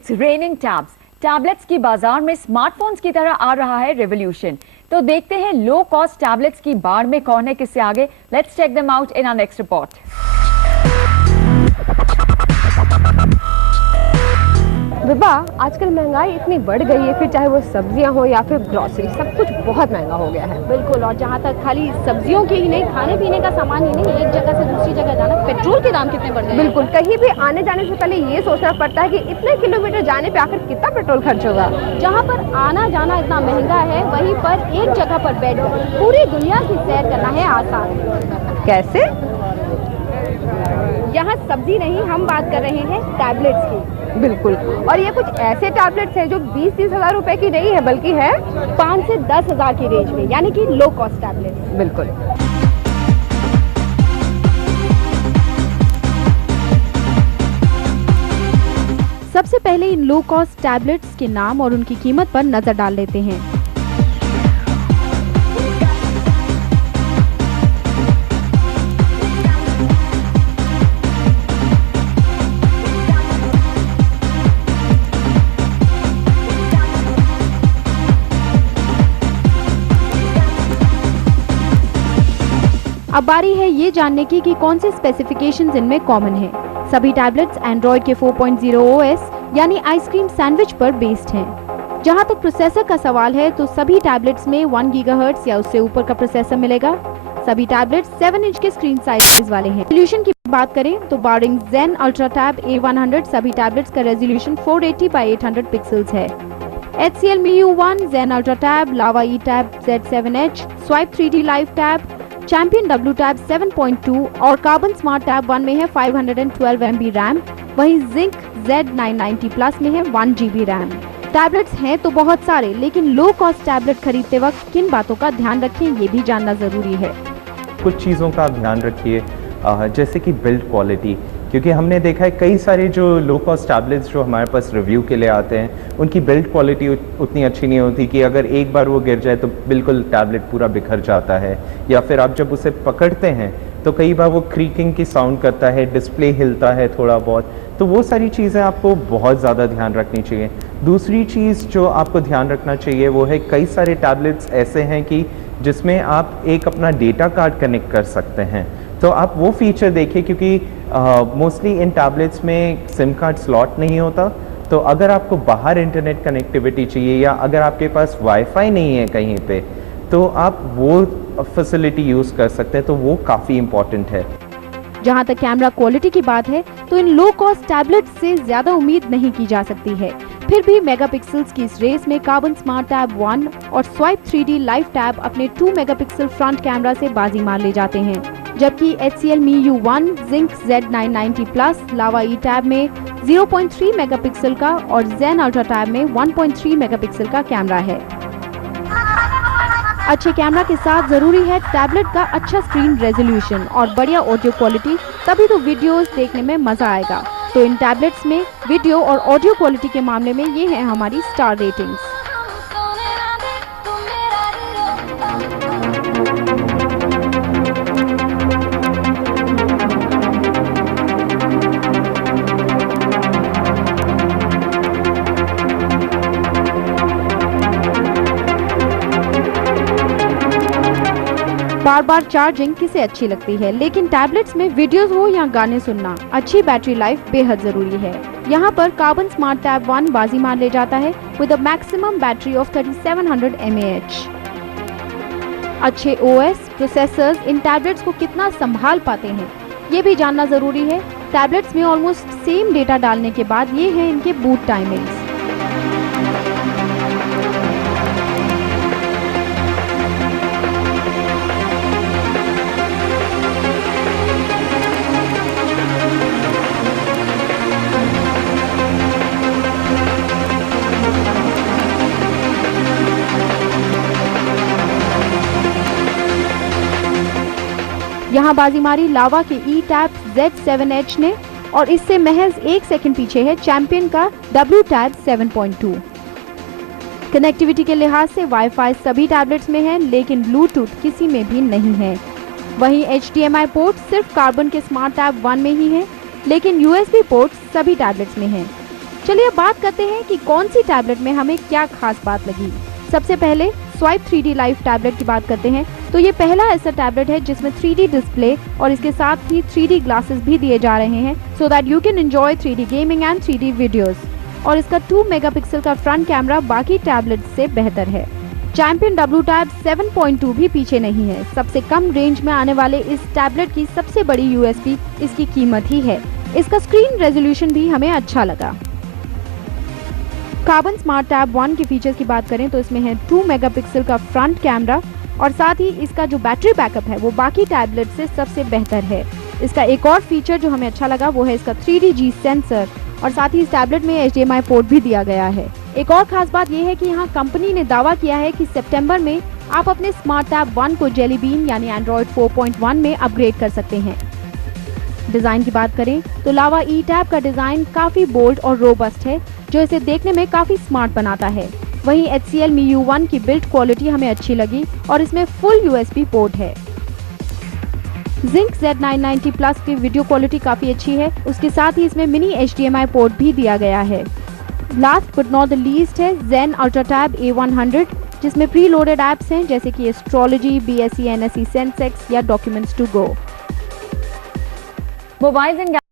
It's raining tabs. Tablets की बाजार में स्मार्टफोन्स की तरह आ रहा है रेवोल्यूशन। तो देखते हैं लो कॉस्ट टैबलेट्स की बाढ़ में कौन है किससे आगे। Let's check them out in our next report. Vibha, आजकल महंगाई इतनी बढ़ गई है, फिर चाहे वो सब्जियां हो या फिर ग्रोसरी, सब कुछ बहुत महंगा हो गया है। बिल्कुल, और जहाँ तक खाली सब्जियों की ही नहीं, खाने पीने का सामान ही नहीं, एक जगह से दूसरी जगह जाना, पेट्रोल के दाम कितने बढ़ गए। बिल्कुल, कहीं भी आने जाने से पहले ये सोचना पड़ता है कि इतने किलोमीटर जाने पे आखिर कितना पेट्रोल खर्च होगा। जहाँ पर आना जाना इतना महंगा है, वहीं पर एक जगह पर बैठकर पूरी दुनिया की सैर करना है आसान। कैसे? यहाँ सब्जी नहीं, हम बात कर रहे हैं टैबलेट्स की। बिल्कुल, और ये कुछ ऐसे टैबलेट्स हैं जो 20-30 हज़ार रुपए की नहीं है, बल्कि है 5 से 10 हज़ार की रेंज में, यानी कि लो कॉस्ट टैबलेट्स। बिल्कुल। सबसे पहले इन लो कॉस्ट टैबलेट्स के नाम और उनकी कीमत पर नजर डाल लेते हैं। अब बारी है ये जानने की कि कौन से स्पेसिफिकेशंस इनमें कॉमन है। सभी टैबलेट्स एंड्रॉइड के 4.0 OS यानी आइसक्रीम सैंडविच पर बेस्ड हैं। जहां तक प्रोसेसर का सवाल है तो सभी टैबलेट्स में 1 गीगाहर्ट्ज या उससे ऊपर का प्रोसेसर मिलेगा। सभी टैबलेट्स 7 इंच के स्क्रीन साइज वाले हैं। रेजोल्यूशन की बात करें तो बारिंग Zen Ultra Tab A100 सभी टैबलेट्स का रेजोल्यूशन 480x800 पिक्सल्स है। HCL MIUI 1, Zen Ultra Tab, Lava E-Tab Z7H, Swipe 3D Live Tab, champion W Tab 7.2 और कार्बन स्मार्ट टैब 1 में है 512 MB रैम, वहीं जिंक Z990 प्लस में है 1 GB RAM. Tablets हैं तो बहुत सारे, लेकिन लो कॉस्ट टैबलेट खरीदते वक्त किन बातों का ध्यान रखें ये भी जानना जरूरी है। कुछ चीज़ों का आप ध्यान रखिए, जैसे कि बिल्ड क्वालिटी, क्योंकि हमने देखा है कई सारे जो लो कॉस्ट टैबलेट्स जो हमारे पास रिव्यू के लिए आते हैं उनकी बिल्ड क्वालिटी उतनी अच्छी नहीं होती कि अगर एक बार वो गिर जाए तो बिल्कुल टैबलेट पूरा बिखर जाता है, या फिर आप जब उसे पकड़ते हैं तो कई बार वो क्रीकिंग की साउंड करता है, डिस्प्ले हिलता है थोड़ा बहुत। तो वो सारी चीज़ें आपको बहुत ज़्यादा ध्यान रखनी चाहिए। दूसरी चीज़ जो आपको ध्यान रखना चाहिए वो है कई सारे टैबलेट्स ऐसे हैं कि जिसमें आप एक अपना डेटा कार्ड कनेक्ट कर सकते हैं, तो आप वो फीचर देखिए, क्योंकि मोस्टली इन टैबलेट्स में सिम कार्ड स्लॉट नहीं होता। तो अगर आपको बाहर इंटरनेट कनेक्टिविटी चाहिए या अगर आपके पास वाईफाई नहीं है कहीं पे, तो आप वो फैसिलिटी यूज़ कर सकते हैं, तो वो काफ़ी इम्पॉर्टेंट है। जहां तक कैमरा क्वालिटी की बात है तो इन लो कॉस्ट टैबलेट्स से ज्यादा उम्मीद नहीं की जा सकती है। फिर भी मेगापिक्सल्स की इस रेस में कार्बन स्मार्ट टैब 1 और स्वाइप 3D लाइव टैब अपने 2 मेगापिक्सल फ्रंट कैमरा से बाजी मार ले जाते हैं, जबकि HCL MIUI 1, Zync Z990 plus, Lava E tab में 0.3 मेगापिक्सल का और Zen Ultra टैब में 1.3 मेगापिक्सल का कैमरा है। अच्छे कैमरा के साथ जरूरी है टैबलेट का अच्छा स्क्रीन रेजोल्यूशन और बढ़िया ऑडियो क्वालिटी, तभी तो वीडियोस देखने में मजा आएगा। तो इन टैबलेट्स में वीडियो और ऑडियो क्वालिटी के मामले में ये है हमारी स्टार रेटिंग्स। बार बार चार्जिंग किसे अच्छी लगती है, लेकिन टैबलेट्स में वीडियोस हो या गाने सुनना, अच्छी बैटरी लाइफ बेहद जरूरी है। यहाँ पर कार्बन स्मार्ट टैब 1 बाजी मार ले जाता है with a maximum battery of 3700 mAh। अच्छे OS प्रोसेसर्स इन टैबलेट्स को कितना संभाल पाते हैं ये भी जानना जरूरी है। टैबलेट्स में ऑलमोस्ट सेम डेटा डालने के बाद ये है इनके बूट टाइमिंग्स। यहाँ बाजी मारी लावा के ई टैब Z7H ने और इससे महज 1 सेकंड पीछे है चैंपियन का W टैब 7.2। कनेक्टिविटी के लिहाज से वाईफाई सभी टैबलेट्स में है, लेकिन ब्लूटूथ किसी में भी नहीं है। वहीं HDMI पोर्ट सिर्फ कार्बन के स्मार्ट टैब 1 में ही है, लेकिन USB पोर्ट सभी टैबलेट्स में है। चलिए अब बात करते हैं कि कौन सी टैबलेट में हमें क्या खास बात लगी। सबसे पहले स्वाइप 3D लाइफ टैबलेट की बात करते हैं तो ये पहला ऐसा टैबलेट है जिसमें 3D डिस्प्ले और इसके साथ ही 3D ग्लासेस भी दिए जा रहे हैं so that you can enjoy 3D gaming and 3D videos. और इसका 2 मेगापिक्सल का फ्रंट कैमरा बाकी टैबलेट से बेहतर है। चैंपियन W Tab 7.2 भी पीछे नहीं है। सबसे कम रेंज में आने वाले इस टैबलेट की सबसे बड़ी USP इसकी कीमत ही है। इसका स्क्रीन रेजोल्यूशन भी हमें अच्छा लगा। कार्बन स्मार्ट टैब 1 के फीचर्स की बात करें तो इसमें है 2 मेगापिक्सल का फ्रंट कैमरा और साथ ही इसका जो बैटरी बैकअप है वो बाकी टैबलेट से सबसे बेहतर है। इसका एक और फीचर जो हमें अच्छा लगा वो है इसका 3DG सेंसर और साथ ही इस टैबलेट में HDMI पोर्ट भी दिया गया है। एक और खास बात यह है कि यहाँ कंपनी ने दावा किया है कि सितंबर में आप अपने स्मार्ट टैब 1 को जेली बीन यानी एंड्रॉइड 4.1 में अपग्रेड कर सकते हैं। डिजाइन की बात करें तो लावा ई टैब का डिजाइन काफी बोल्ड और रोबस्ट है जो इसे देखने में काफी स्मार्ट बनाता है। वहीं HCL MIUI 1 की बिल्ड क्वालिटी हमें अच्छी लगी और इसमें फुल USB पोर्ट है। Zynq Z990 Plus की वीडियो क्वालिटी काफी अच्छी है। उसके साथ ही इसमें मिनी HDMI पोर्ट भी दिया गया है। Last but not the least है Zen UltraTab A100 जिसमें प्री लोडेड एप्स हैं जैसे कि एस्ट्रोलॉजी, BSc NSE Sensex या Documents to Go। Mobiles and